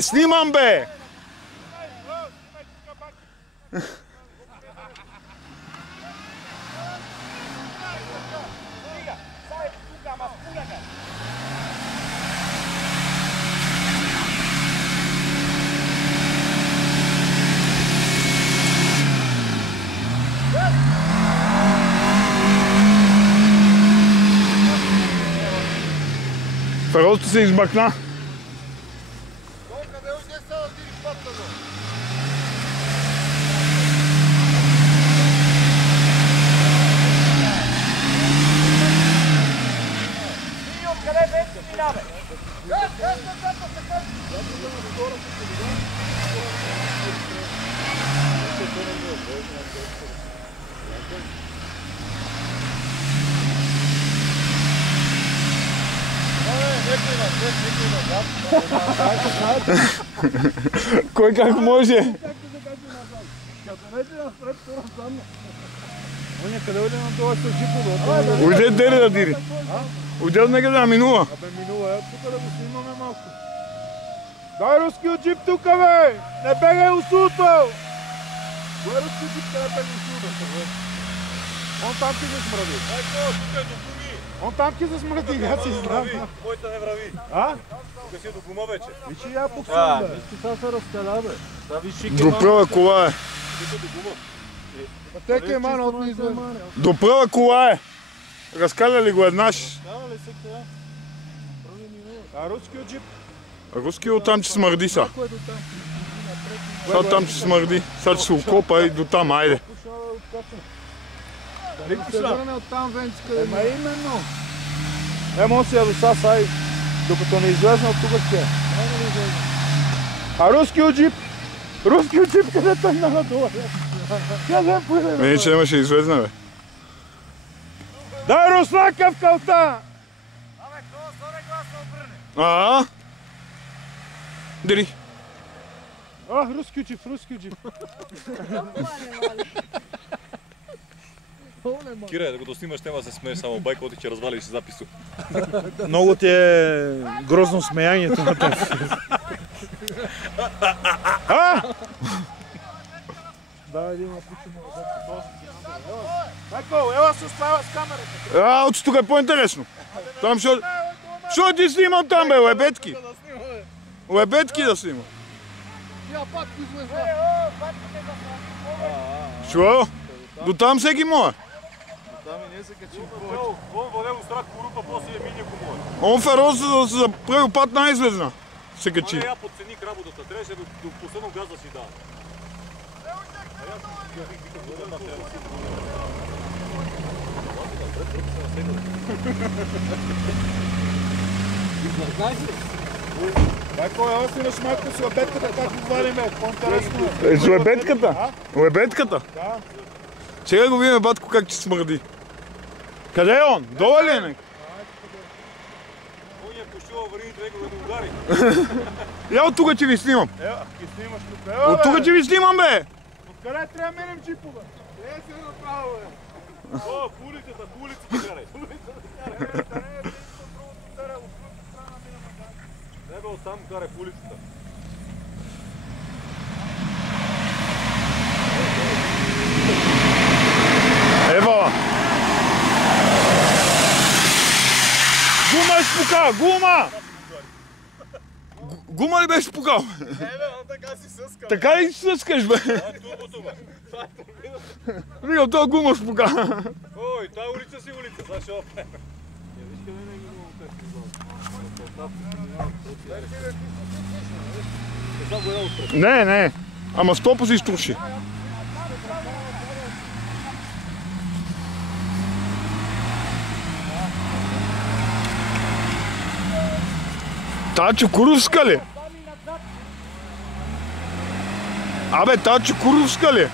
Снимам бе! Феролто се измъкна. Кой как може? Уйде дери да дири. Уйде от некъде да минува. Абе минува, тук да го снимаме малко. Дай руския джип тук, бе! Не бегай усуто! Кой е руския джип, къде бегай усуто? Он там ти се смради. Тук е до гуми. Он там ти се смради, аз си знам. Моята не врави. А? Тук си е до гума вече. Вичи я поксам, бе. Сега се разкаля, бе. Допръва кола е. Тук е до гума. Пътеки е мана от низу. Допръва кола е. Разкаля ли го еднаш? А руския джип? Руския оттам, че смърди са. Сега там, че смърди. Сега че се окопа и до там, айде. Дали се върне оттам венчика? Ема именно. Емо си я до са, сай. Докато не излезна от тук ще. А руския джип? Руския джип къде тъгна надолу? Къде пойде? Мени, че нямаше излезна, бе. Дай Руслака в калта! Абе, това сори гласно обърне. А? Дери. Руски джип. Кире, докато снимаш, тема да се смееш само байка, оти че развалиш запису. Много ти е грозно смеянието на теб. Да, един напичаме. Майко, ела се справя с камерата. От тук е по-интересно. Там шо ти снимам там, бе, лебедки? Лебедки да снимам. Шо? До там всеки може. Он въде му страх корупа, после е мине комой. Он Ферол се заправил пат най-излезна. Се качи. Я подцених работата, трябваше до последно газ да си дава. Майко, ела си на шматка с лебедката, как го вариме, по-интересно е. С лебедката? Лебедката? Да. Чекай го видим, батко, как ти смърди. Къде е он? Долу ли е нека? Он я пущува върни трего да го удари. Я от тук че ви снимам. Ева, ти снимаш тук. От тук че ви снимам, бе! Откъде трябва да минем джипове? Къде си направо, бе? О, в улицата карай. Не бе, оттам карай в улицата. Ева! Гума е спукал! Гума! Гума ли беше спукал? Не бе, он така си съска. Така ли си съскаш, бе? Това е турбото, бе. Вигал, това гума спукал. Ой, тая улица си улица, сега ще опре. Виж къде не ги имало как се знава. Не. Ама стопа си изтруши. Та Чукуровска ли? Абе, та Чукуровска ли?